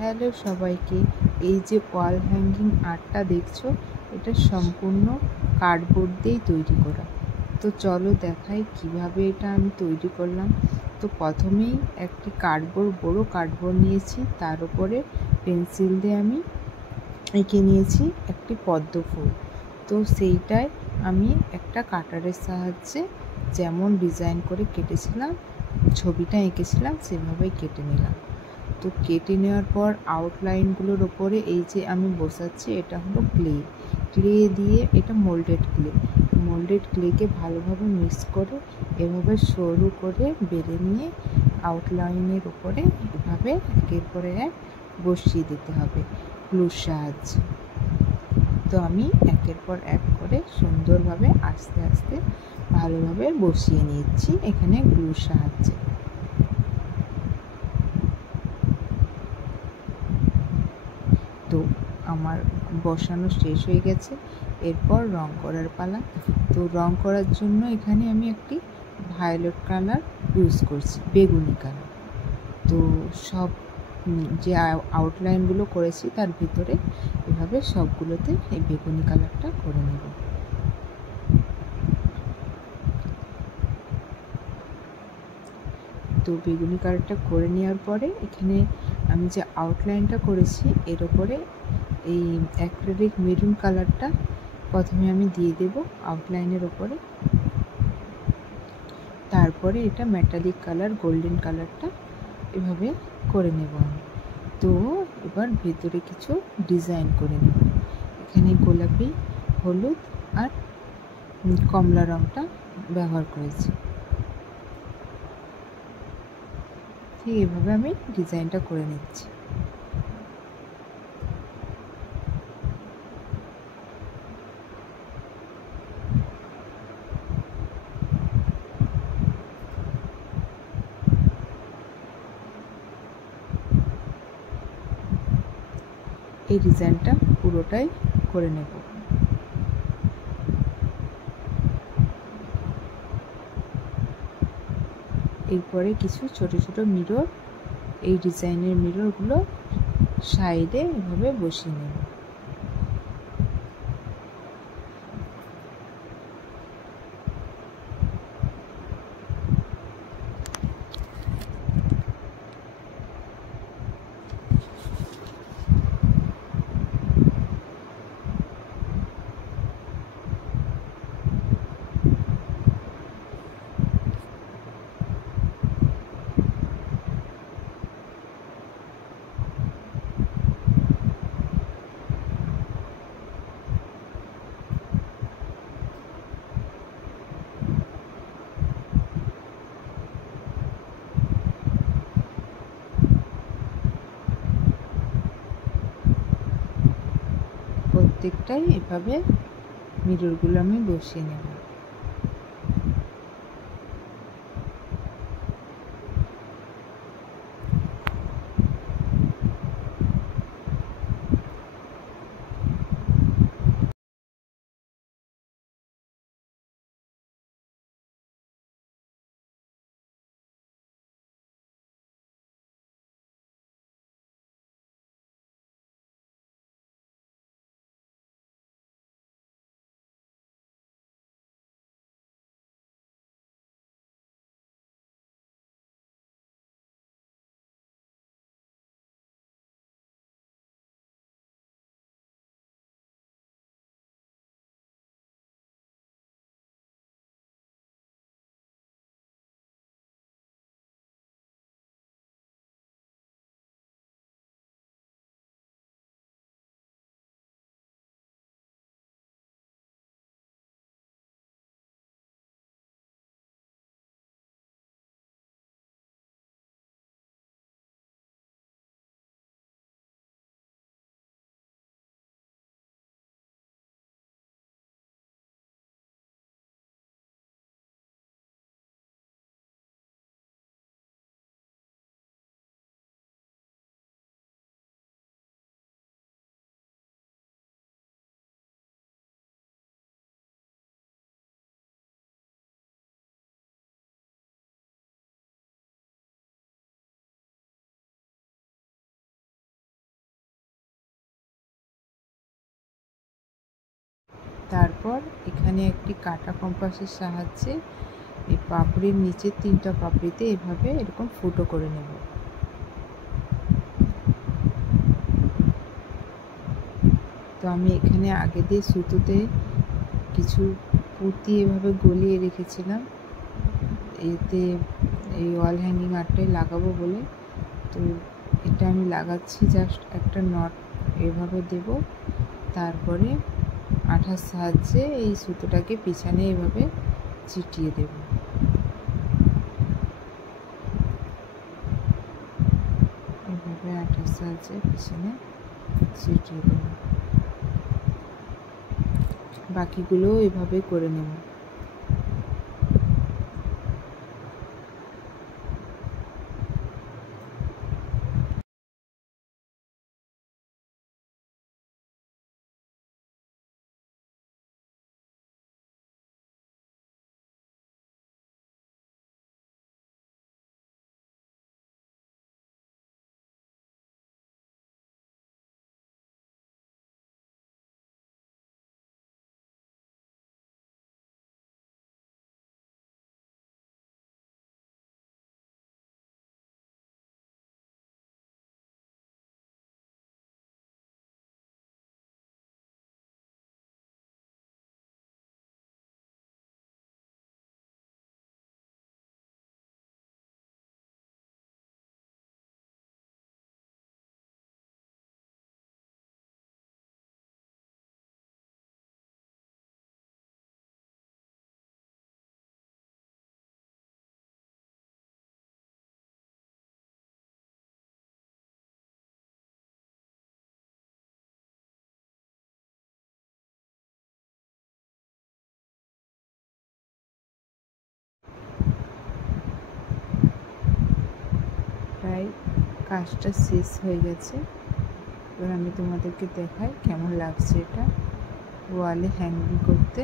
Hello সবাইকে, এই যে ওয়াল হ্যাঙ্গিং আর্টটা দেখছো, এটা সম্পূর্ণ কার্ডবোর্ড দিয়েই তৈরি করা। তো চলো দেখাই কিভাবে এটা আমি তৈরি করলাম। তো প্রথমেই একটি বড় কার্ডবোর্ড নিয়েছি, তার উপরে পেন্সিল দিয়ে আমি এঁকে নিয়েছি একটি পদ্ম ফুল। তো সেইটাই আমি একটা কাটারের সাহায্যে যেমন ডিজাইন করে কেটেছিলাম, ছবিটা এঁকেছিলাম, সেভাবেই কেটে নিলাম। তো কেটে নেওয়ার পর আউটলাইনগুলোর ওপরে এই যে আমি বসাচ্ছি, এটা হলো ক্লে দিয়ে, এটা মোল্ডেড ক্লেকে ভালোভাবে মিক্স করে এভাবে সরু করে বেলে নিয়ে আউটলাইনের ওপরে এভাবে একের পরে এক বসিয়ে দিতে হবে গ্লুর সাহায্যে। তো আমি একের পর এক করে সুন্দরভাবে আস্তে আস্তে ভালোভাবে বসিয়ে নিচ্ছি এখানে গ্লুর সাহায্যে। তো আমার বসানো শেষ হয়ে গেছে, এরপর রং করার পালা। তো রং করার জন্য এখানে আমি একটি ভায়োলেট কালার ইউজ করছি, বেগুনি কালার। তো সব যে আউটলাইনগুলো করেছি তার ভিতরে এভাবে সবগুলোতে এই বেগুনি কালারটা করে নেব। তো বেগুনি কালারটা করে নেওয়ার পরে এখানে আমি যে আউটলাইনটা করেছি এর ওপরে এই অ্যাক্রিলিক মেরুন কালারটা প্রথমে আমি দিয়ে দেব আউটলাইনের ওপরে। তারপরে এটা মেটালিক কালার, গোল্ডেন কালারটা এভাবে করে নেব আমি। তো এবার ভেতরে কিছু ডিজাইন করে নেব। এখানে গোলাপি, হলুদ আর কমলা রঙটা ব্যবহার করেছি। ঠিক এভাবে আমি ডিজাইনটা করে নিচ্ছি। এই ডিজাইনটা পুরোটাই করে নেব। এরপরে কিছু ছোট ছোট মিরর, এই ডিজাইনের মিররগুলো সাইডে এভাবে বসিয়ে নেব। প্রত্যেকটাই এভাবে মিররগুলো আমি বসিয়ে নেব। তারপর এখানে একটি কাটা কম্পাসের সাহায্যে এই পাপড়ির নিচের 3টা পাপড়িতে এভাবে এরকম ফুটো করে নেব। তো আমি এখানে আগে দিয়ে সুতোতে কিছু পুঁতি এভাবে গলিয়ে রেখেছিলাম, এতে এই ওয়াল হ্যাঙ্গিং আর্টটাই লাগাবো বলে। তো এটা আমি লাগাচ্ছি, জাস্ট একটা নট এভাবে দেব, তারপরে আঠার সাহায্যে এই সুতোটাকে পিছনে এভাবে চিটিয়ে দেব। এভাবে আঠার সাহায্যে পিছনে চিটিয়ে দেব। বাকিগুলোও এভাবে করে নেব। প্রায় কাজটা শেষ হয়ে গেছে। এবার আমি তোমাদেরকে দেখাই কেমন লাগছে এটা ওয়ালে হ্যাঙ্গিং করতে।